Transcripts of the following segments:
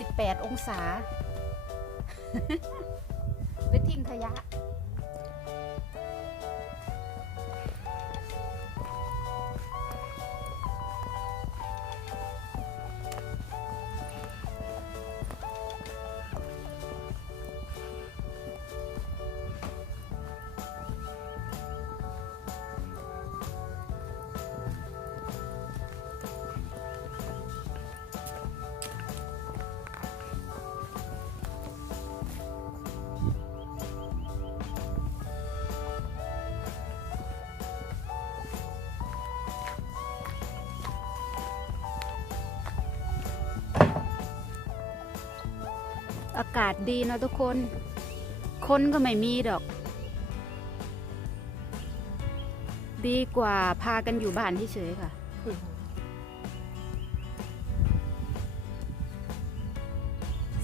18 องศา ไปทิ้งขยะากาศดีเนอะทุกคน คนก็ไม่มีดอก ดีกว่าพากันอยู่บ้านเฉยๆค่ะ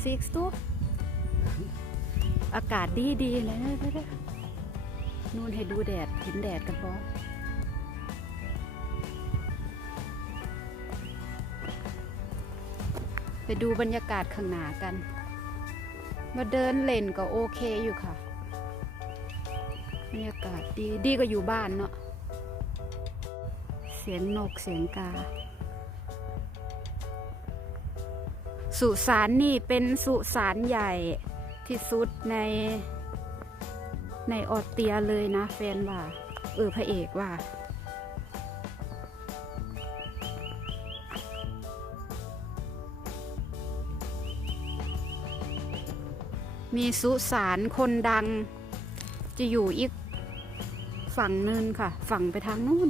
ซิกตัวอากาศดีดีเลยๆนู่นให้ดูแดด เห็นแดดกันปะไปดูบรรยากาศข้างหน้ากัน มาเดินเล่นก็โอเคอยู่ค่ะบรรยากาศดีดีก็อยู่บ้านเนาะเสียงนกเสียงกา สุสานนี่เป็นสุสานใหญ่ที่สุดในในออสเตรียเลยนะแฟนว่า เออพระเอกว่า มีสุสานคนดัง จะอยู่อีกฝั่งนึงค่ะ ฝั่งไปทางนู้น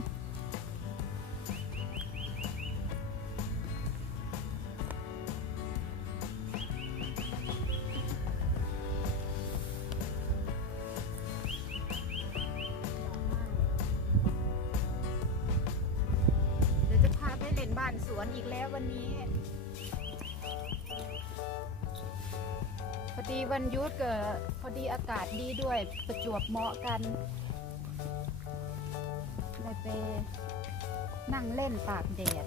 เดี๋ยวจะพาไปเล่นบ้านสวนอีกแล้ววันนี้ ดีวันหยุดก็พอดีอากาศดีด้วยประจวบเหมาะกันเลยไปนั่งเล่นตากแดด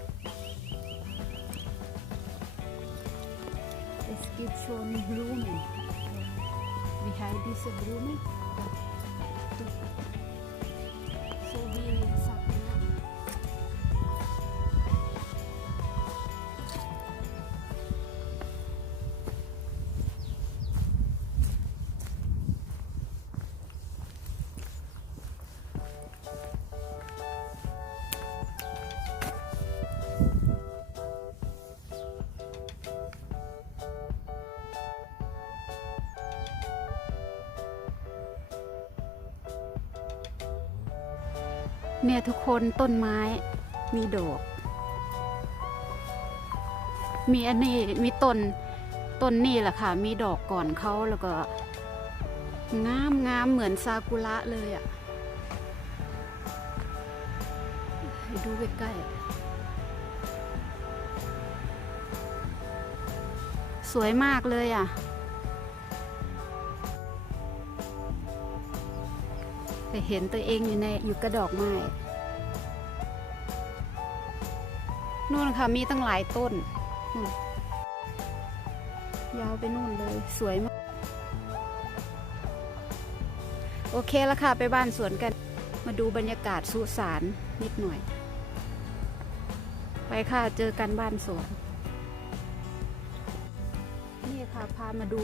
Es gibt schon Blumen. Wie heißt diese Blume? So เนี่ยทุกคนต้นไม้มีดอก มีอันนี้มีต้นต้นนี่แหละค่ะ มีดอกก่อนเขาแล้วก็งามงามเหมือนซากุระเลยอะ่ะดูใกล้ๆสวยมากเลยอะ ไปเห็นตัวเองอยู่ในอยู่กระดอกไม้นู่นค่ะมีตั้งหลายต้น ยาวไปนู่นเลยสวยมาก โอเคแล้วค่ะ ไปบ้านสวนกัน มาดูบรรยากาศสุสานนิดหน่อย ไปค่ะเจอกันบ้านสวน นี่ค่ะ พามาดู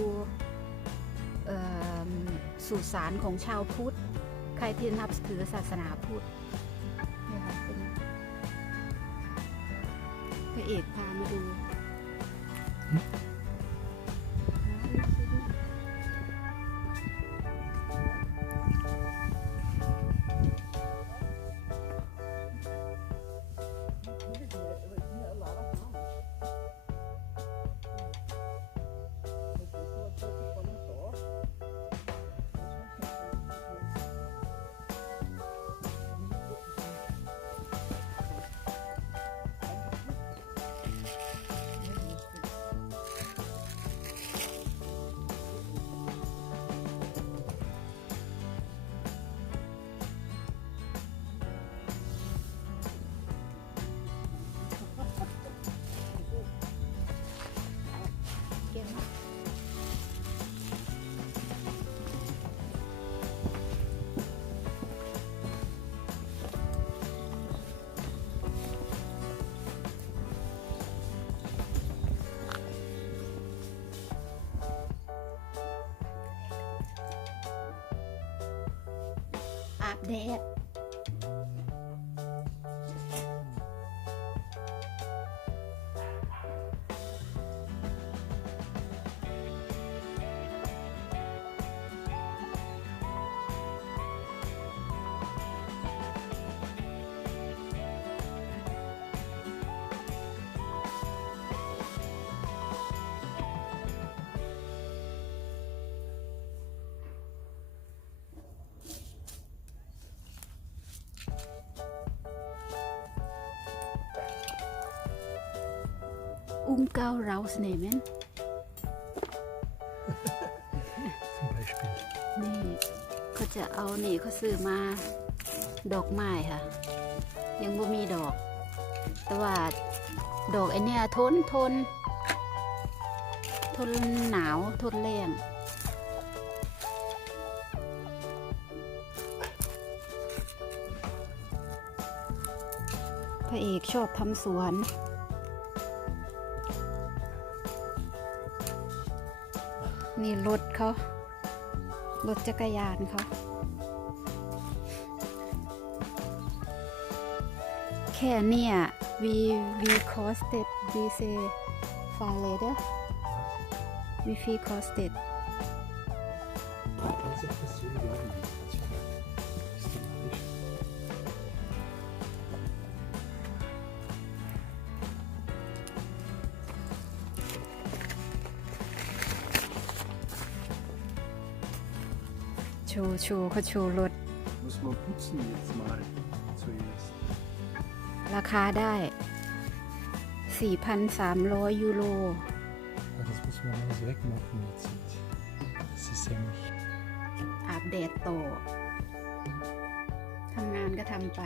สุสานของชาวพุทธ ใครที่นับถือศาสนาพุทธเนี่ยค่ะเป็นพระเอกพามาดู แดดอุ้มเก้าเราสเนเมน zum Beispiel. นี่เขาจะเอานี่เขาซื้อมา ดอกไม้ค่ะ ยังบ่มีดอก แต่ว่าดอกไอเนี้ยทนทน ทนหนาวทนแรงพระเอกชอบทำสวน นี่รถเขารถจักรยานเขาแค่เนี่ย we we costed we say far later we fee costed โชว์โชว์เขาโชว์รถ Muss man putzen jetzt mal zuerst. ราคาได้ 4,300 ยูโร Ja, das muss man alles wegmachen jetzt. Das ist ja nicht. อาบแดดโตทำงานก็ทำไป